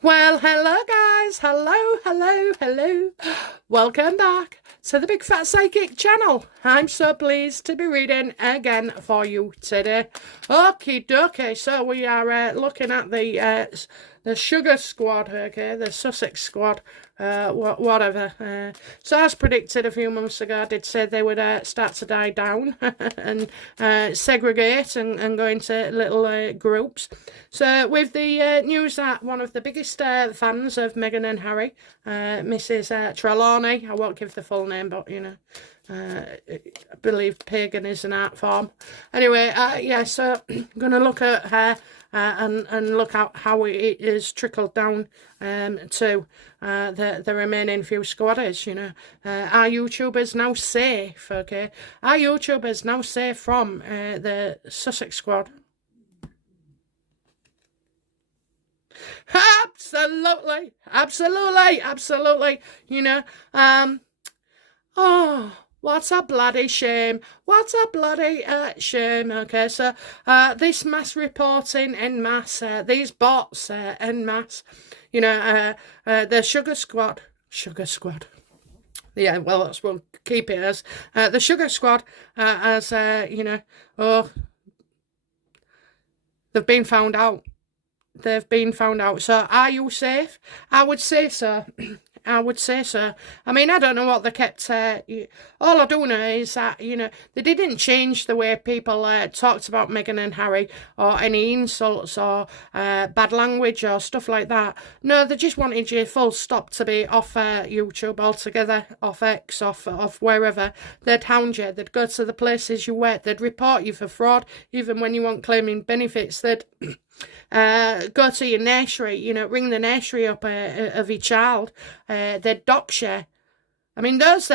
Well, hello guys, hello. Welcome back to the Big Fat Psychic channel. I'm so pleased to be reading again for you today. Okie dokie, so we are looking at the Sugar Squad, okay, the Sussex Squad, whatever. So as predicted a few months ago, I did say they would start to die down and segregate and go into little groups. So with the news that one of the biggest fans of Meghan and Harry, Mrs. Trelawney, I won't give the full name, but you know, I believe Pagan is an art form. Anyway, yeah, so I'm going to look at her and look at how it is trickled down to the remaining few squatters, you know. Are YouTubers now safe, okay? Are YouTubers now safe from the Sussex Squad? Absolutely, you know. Oh, what a bloody shame. What a bloody shame. Okay, so this mass reporting en masse, these bots en masse, you know, the Sugar Squad. Yeah, well, we'll keep it as the Sugar Squad, as, you know, oh, they've been found out. They've been found out. So are you safe? I would say so. I would say so. I mean, I don't know what they kept. All I do know is that, you know, they didn't change the way people talked about Meghan and Harry, or any insults or bad language or stuff like that. No, they just wanted you full stop to be off YouTube altogether, off X, off wherever. They'd hound you. They'd go to the places you work. They'd report you for fraud, even when you weren't claiming benefits. They'd go to your nursery, you know, ring the nursery up of your child. They'd dox you. I mean, those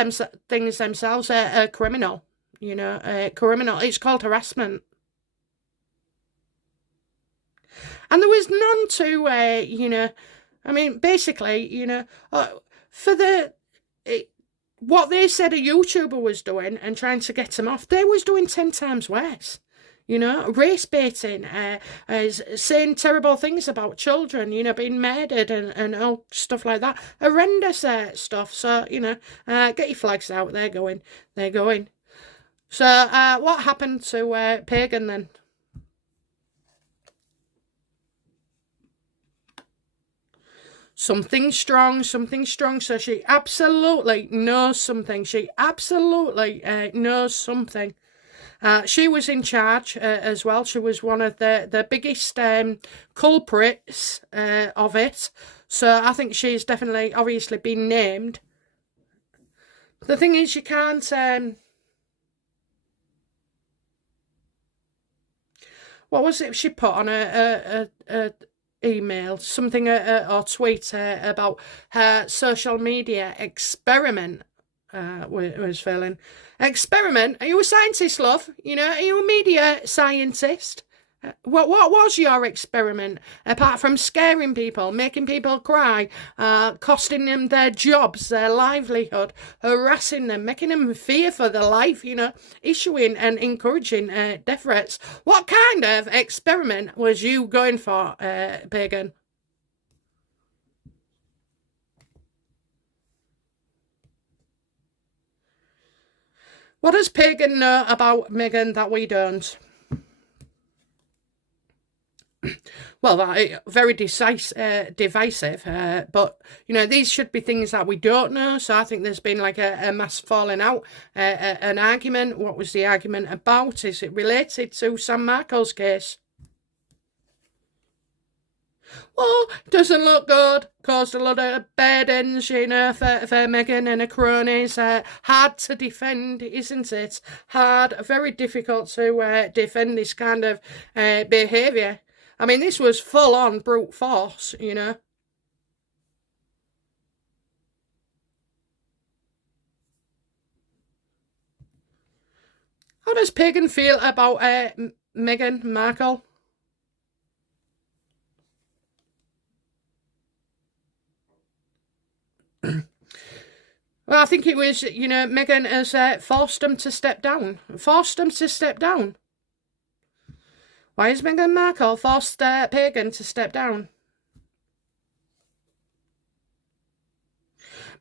things themselves are criminal, you know, criminal. It's called harassment. And there was none to, you know, I mean, basically, you know, for what they said a YouTuber was doing and trying to get them off, they was doing 10 times worse. You know, race baiting, saying terrible things about children, you know, being murdered and all stuff like that. Horrendous stuff. So, you know, get your flags out. They're going. So, what happened to Pagan then? Something strong. So she absolutely knows something. She absolutely knows something. She was in charge as well. She was one of the biggest culprits of it. So I think she's definitely, obviously, been named. The thing is, you can't... what was it she put on a email? Something, or tweet about her social media experiment. Was failing. Experiment? Are you a scientist, love? You know, are you a media scientist? What was your experiment? Apart from scaring people, making people cry, costing them their jobs, their livelihood, harassing them, making them fear for their life, you know, issuing and encouraging death threats. What kind of experiment was you going for, Pagan? What does Pagan know about Meghan that we don't? Well, very divisive, but, you know, these should be things that we don't know. So I think there's been like a mass falling out, an argument. What was the argument about? Is it related to Sam Markle's case? Well, doesn't look good. Caused a lot of burdens, you know, for Meghan and her cronies. Hard to defend, isn't it? Hard, very difficult to defend this kind of behaviour. I mean, this was full-on brute force, you know. How does Pagan feel about Meghan Markle? Well, I think it was, you know, Meghan has forced them to step down. Forced them to step down. Why has Meghan Markle forced Pagan to step down?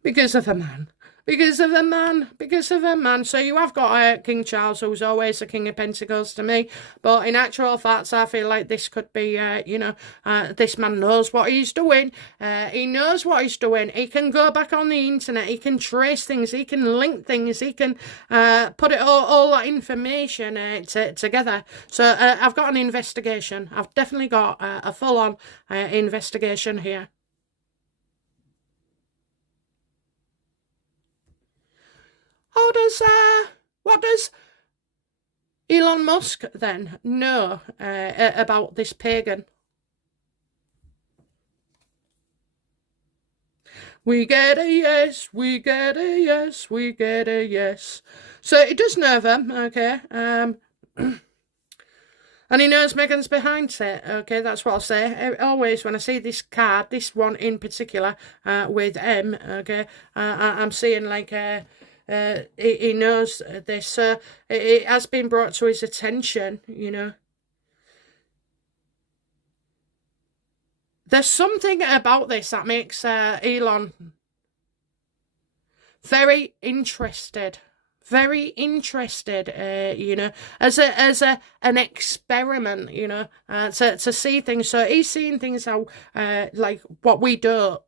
Because of a man. Because of a man. Because of a man. So you have got King Charles, who's always the King of Pentacles to me. But in actual facts, I feel like this could be, this man knows what he's doing. He knows what he's doing. He can go back on the internet. He can trace things. He can link things. He can put it all that information together. So I've got an investigation. I've definitely got a full-on investigation here. What does Elon Musk then know about this Pagan? We get a yes, we get a yes, we get a yes. So he does know them, okay. And he knows Meghan's behind it, okay, that's what I'll say. Always when I see this card, this one in particular, with M, okay, I'm seeing like... he knows this, so it has been brought to his attention, you know. There's something about this that makes Elon very interested, you know, as an experiment, you know, to see things. So he's seeing things how like what we don't,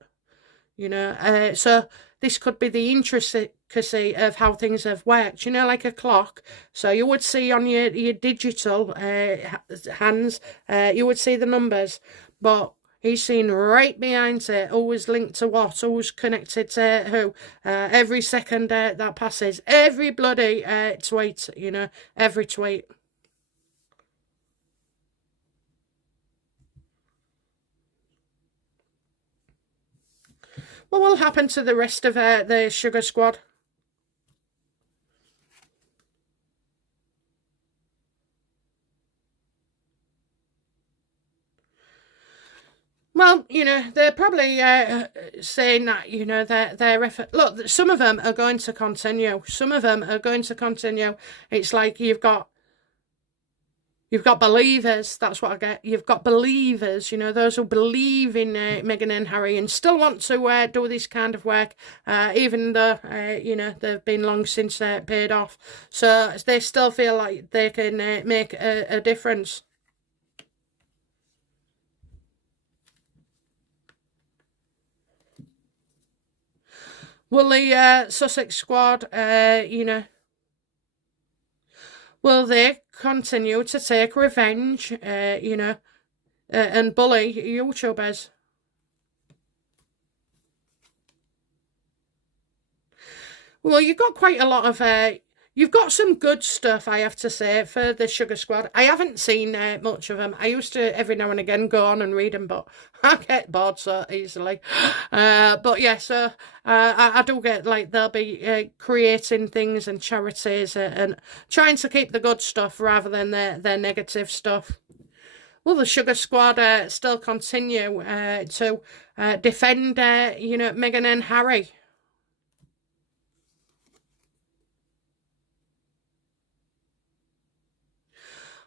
you know. So this could be the intricacy of how things have worked, you know, like a clock. So you would see on your digital hands, you would see the numbers, but he's seen right behind it, always linked to what, always connected to who, every second that passes, every bloody tweet, you know, every tweet. What will happen to the rest of the Sugar Squad? Well, you know, they're probably saying that, you know, their effort... Look, some of them are going to continue. Some of them are going to continue. It's like you've got believers, that's what I get. You've got believers, you know, those who believe in Meghan and Harry and still want to do this kind of work, even though, you know, they've been long since paid off. So they still feel like they can make a difference. Will the Sussex squad, you know, will they continue to take revenge, you know, and bully YouTubers? Well, you've got quite a lot of... You've got some good stuff, I have to say, for the Sugar Squad. I haven't seen much of them. I used to, every now and again, go on and read them, but I get bored so easily. But yeah, so I do get, like, they'll be creating things and charities and trying to keep the good stuff rather than their negative stuff. Will the Sugar Squad still continue to defend, you know, Meghan and Harry?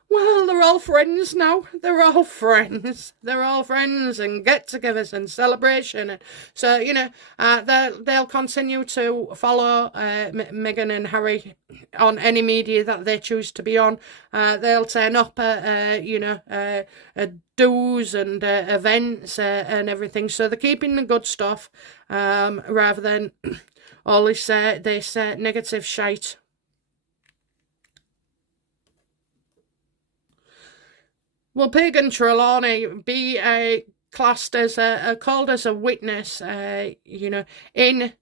Well, they're all friends now. They're all friends. They're all friends and get-togethers and celebration. And so, you know, they'll continue to follow Meghan and Harry on any media that they choose to be on. They'll turn up at, you know, do's and events and everything. So they're keeping the good stuff rather than all this negative shite. Will Pagan Trelawney be classed as called as a witness, you know, in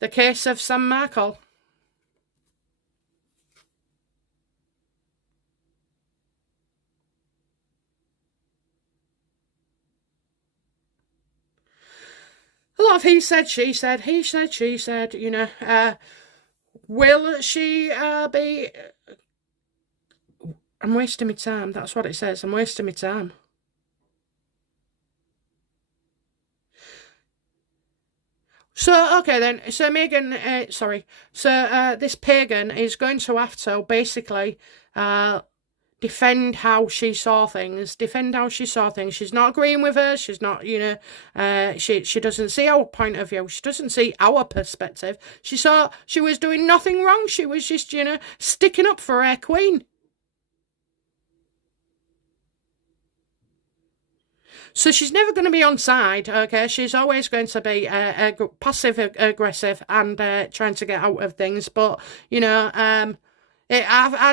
the case of Sam Markle? A lot of he said, she said, she said, you know. Will she be... I'm wasting my time. That's what it says. I'm wasting my time. So, okay then. So, Meghan, sorry. So, this Pagan is going to have to basically defend how she saw things. She's not agreeing with her. She's not, she doesn't see our point of view. She doesn't see our perspective. She saw she was doing nothing wrong. She was just, sticking up for her queen. So she's never going to be on side, okay? She's always going to be passive-aggressive and trying to get out of things. But, I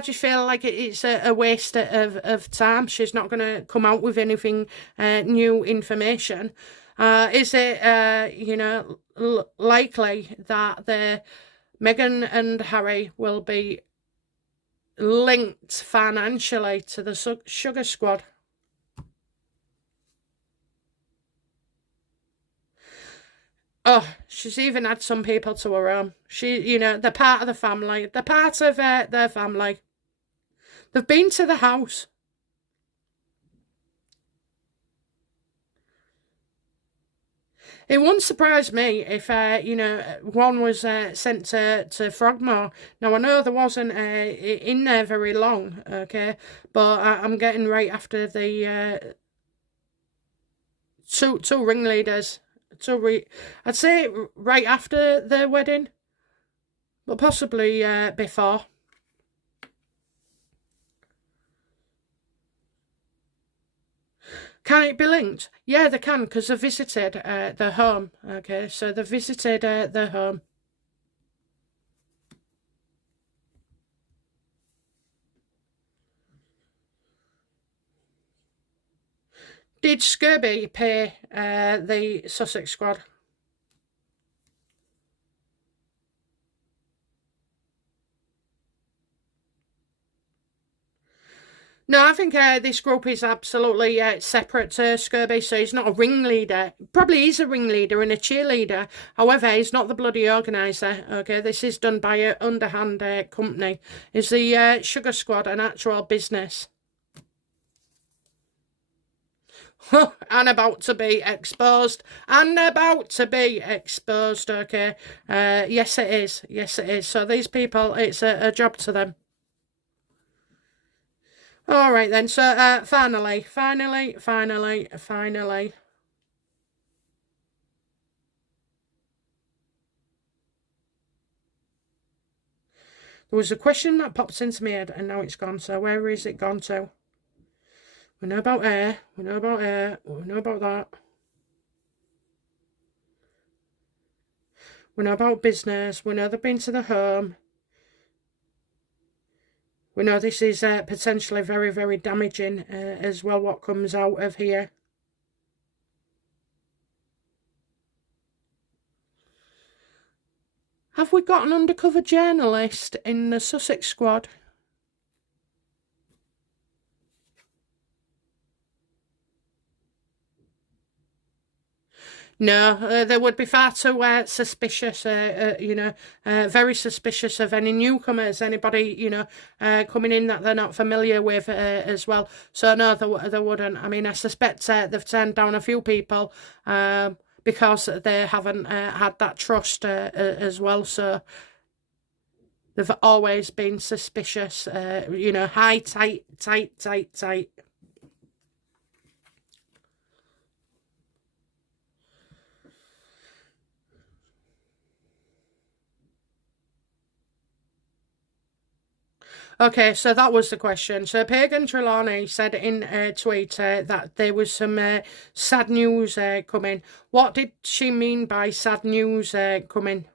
just feel like it's a waste of time. She's not going to come out with anything new information. Is it, likely that Meghan and Harry will be linked financially to the Sugar Squad? Oh, she's even had some people to her own. They're part of the family. They're part of their family. They've been to the house. It wouldn't surprise me if, one was sent to Frogmore. Now, I know there wasn't in there very long, okay? But I'm getting right after the two ringleaders. I'd say right after the wedding, but possibly before. Can it be linked? Yeah, they can, because they visited their home. Okay, so they visited their home. Did Scurby pay the Sussex Squad? No, I think this group is absolutely separate to Scurby, so he's not a ringleader. Probably is a ringleader and a cheerleader. However, he's not the bloody organiser, okay? This is done by an underhand company. Is the Sugar Squad an actual business? And about to be exposed. Okay? Yes, it is. Yes, it is. So these people, it's a job to them. All right, then. So finally. There was a question that popped into my head, and now it's gone. So where is it gone to? We know about air. We know about air. We know about that. We know about business. We know they've been to the home. We know this is potentially very, very damaging as well, what comes out of here. Have we got an undercover journalist in the Sussex Squad? No, they would be far too suspicious, very suspicious of any newcomers, anybody, coming in that they're not familiar with as well. So no, they wouldn't. I mean, I suspect they've turned down a few people because they haven't had that trust as well. So they've always been suspicious, high, tight. Okay, so that was the question. So Pagan Trelawney said in a tweet that there was some sad news coming. What did she mean by sad news coming?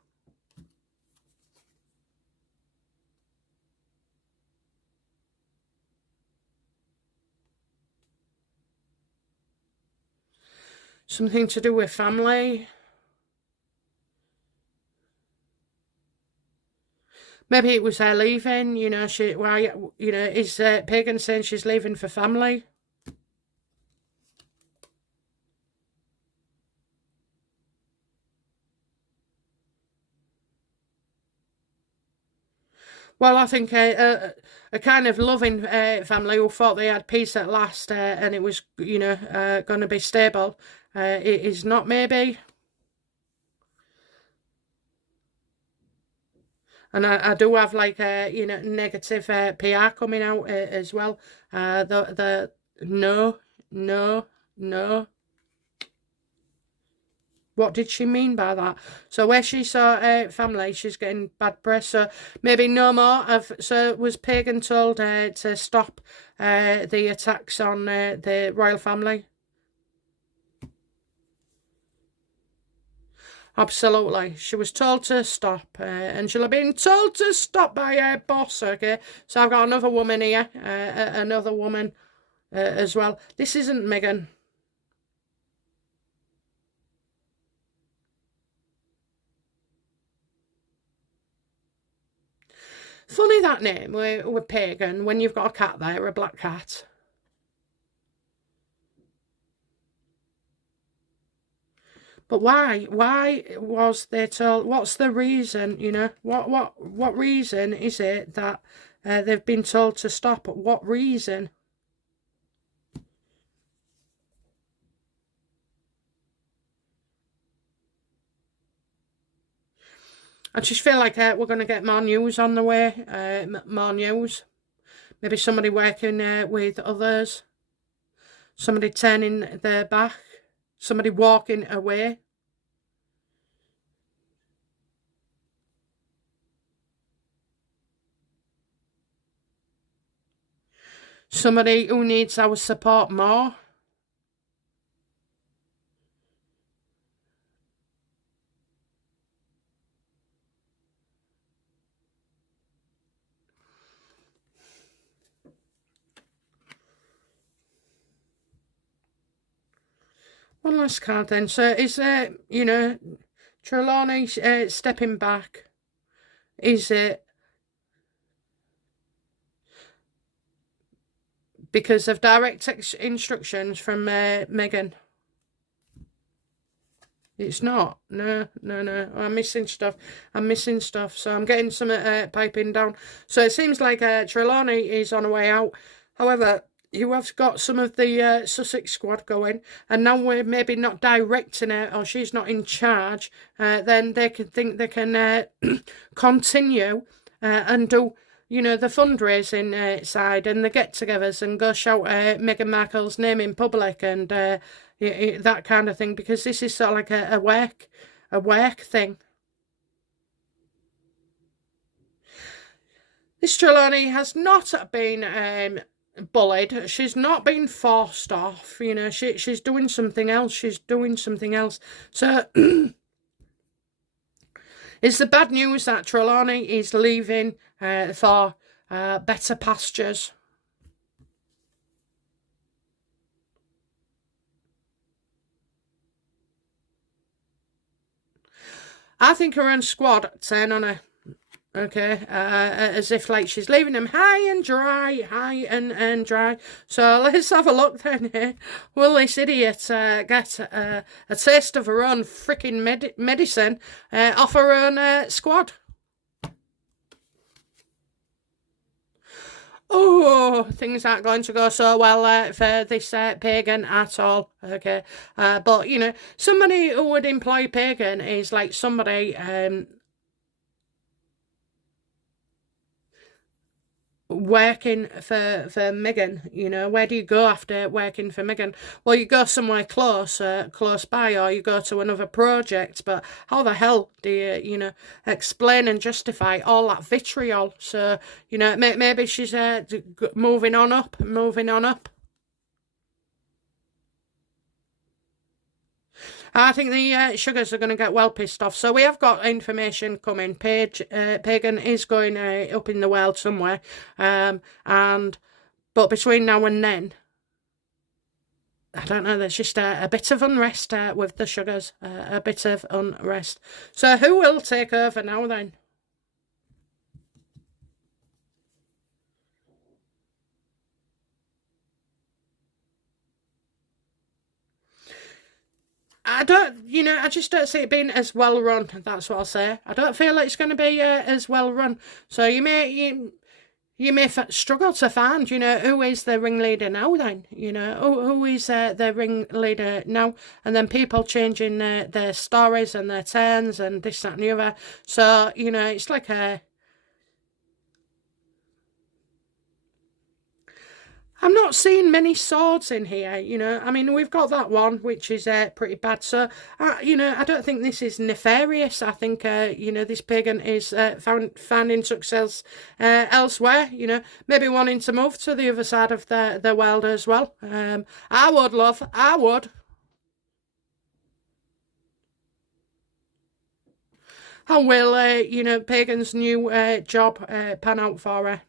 Something to do with family? Maybe it was her leaving, is Pagan saying she's leaving for family? Well, I think a kind of loving family who thought they had peace at last and it was, going to be stable. It is not, maybe. And I do have like you know, negative PR coming out as well. No, no, no. What did she mean by that? So where she saw family, she's getting bad press. So maybe no more of. So was Pagan told to stop the attacks on the royal family? Absolutely. She was told to stop, and she'll have been told to stop by her boss, okay? So I've got another woman here, another woman as well. This isn't Meghan. Funny that name with Pagan when you've got a cat there, a black cat. But why? Why was they told? What's the reason? You know, what reason is it that they've been told to stop? What reason? I just feel like we're going to get more news on the way. More news. Maybe somebody working with others. Somebody turning their back. Somebody walking away. Somebody who needs our support more. One last card then. So is there, you know, Trelawney stepping back? Is it because of direct instructions from Meghan? It's not. No. I'm missing stuff. So I'm getting some piping down. So it seems like Trelawney is on her way out. However, you have got some of the Sussex squad going, and now we're maybe not directing her, or she's not in charge, then they can think they can continue and do, you know, the fundraising side and the get-togethers and go shout Meghan Markle's name in public and that kind of thing, because this is sort of like a work thing. This Trelawney has not been bullied. She's not been forced off. You know, she's doing something else. So it's the bad news that Trelawney is leaving for better pastures. I think her own squad turn on her. Okay, as if like she's leaving them high and dry. So let's have a look then. Will this idiot get a taste of her own freaking medicine off her own squad? Oh, things aren't going to go so well for this Pagan at all. Okay, but you know, somebody who would employ Pagan is like somebody working for Meghan. You know, where do you go after working for Meghan? Well, you go somewhere close by, or you go to another project. But how the hell do you know, explain and justify all that vitriol? So, you know, maybe she's moving on up. I think the sugars are going to get well pissed off. So we have got information coming. Pagan is going up in the world somewhere. But between now and then, I don't know, there's just a bit of unrest with the sugars. A bit of unrest. So who will take over now then? I just don't see it being as well run. That's what I'll say. I don't feel like it's going to be as well run. So you may struggle to find, you know, who is the ringleader now then? You know, who is the ringleader now? And then people changing their stories and their turns and this, that and the other. So, you know, it's like I'm not seeing many swords in here, you know. I mean, we've got that one, which is pretty bad. So, you know, I don't think this is nefarious. I think, you know, this pagan is finding success elsewhere, you know, maybe wanting to move to the other side of the world as well. I would, love, I would. How will, you know, Pagan's new job pan out for her?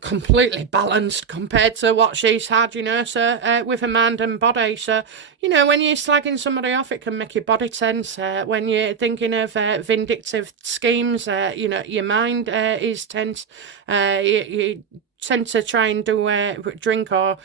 Completely balanced compared to what she's had, you know, so with her mind and body. So, you know, when you're slagging somebody off, it can make your body tense. When you're thinking of vindictive schemes, you know, your mind is tense. You tend to try and do drink or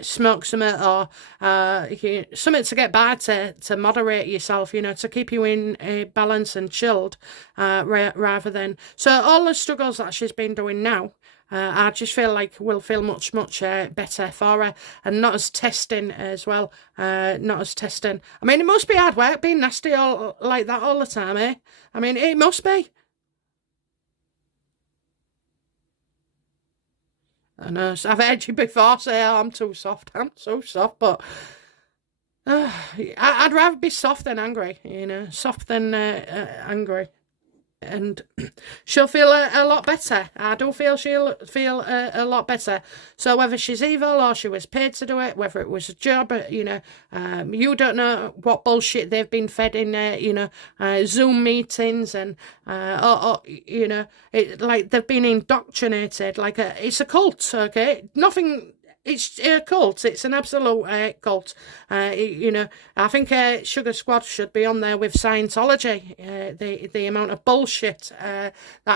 smoke something or something to get by to moderate yourself, you know, to keep you in balance and chilled rather than. So all the struggles that she's been doing now, I just feel like we'll feel much better for her, and not as testing as well. Not as testing. I mean, it must be hard work being nasty all like that all the time, eh? I mean, it must be. I know. I've heard you before say, "Oh, I'm too soft. I'm so soft," but I'd rather be soft than angry. You know, soft than angry. And she'll feel a lot better. I do feel she'll feel a lot better. So whether she's evil or she was paid to do it, whether it was a job, you know, you don't know what bullshit they've been fed in, you know, Zoom meetings and, you know, like they've been indoctrinated. Like it's a cult, okay? Nothing. It's a cult. It's an absolute cult. You know, I think Sugar Squad should be on there with Scientology. The amount of bullshit that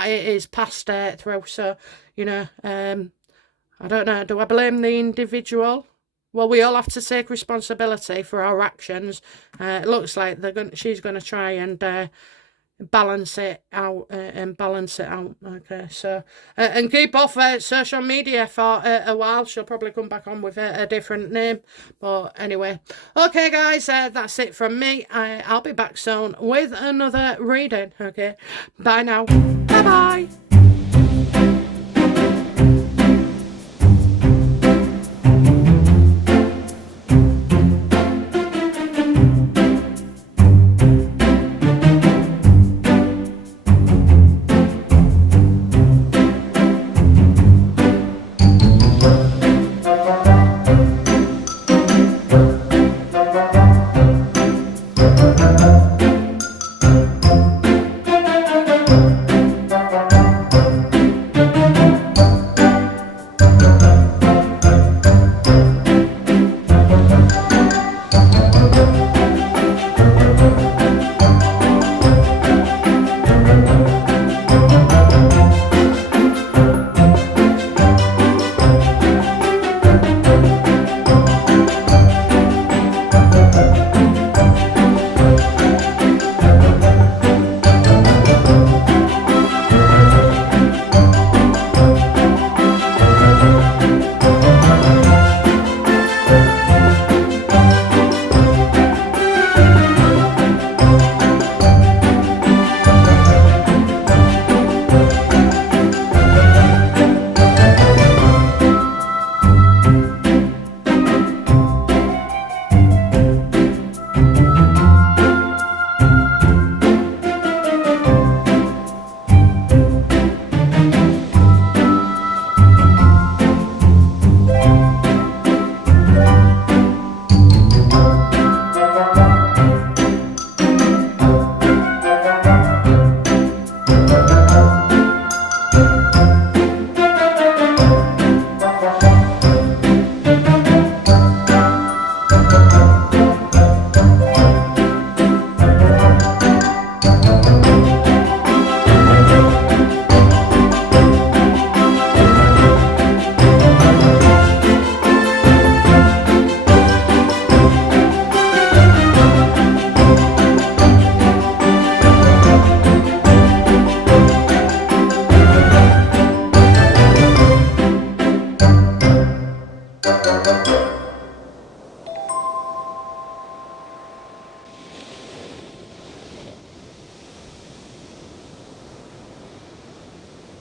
it is passed through. So, you know, I don't know. Do I blame the individual? Well, we all have to take responsibility for our actions. It looks like she's going to try and balance it out okay, so and keep off social media for a while. She'll probably come back on with a different name, but anyway, okay guys, that's it from me. I'll be back soon with another reading. Okay, bye now, bye bye.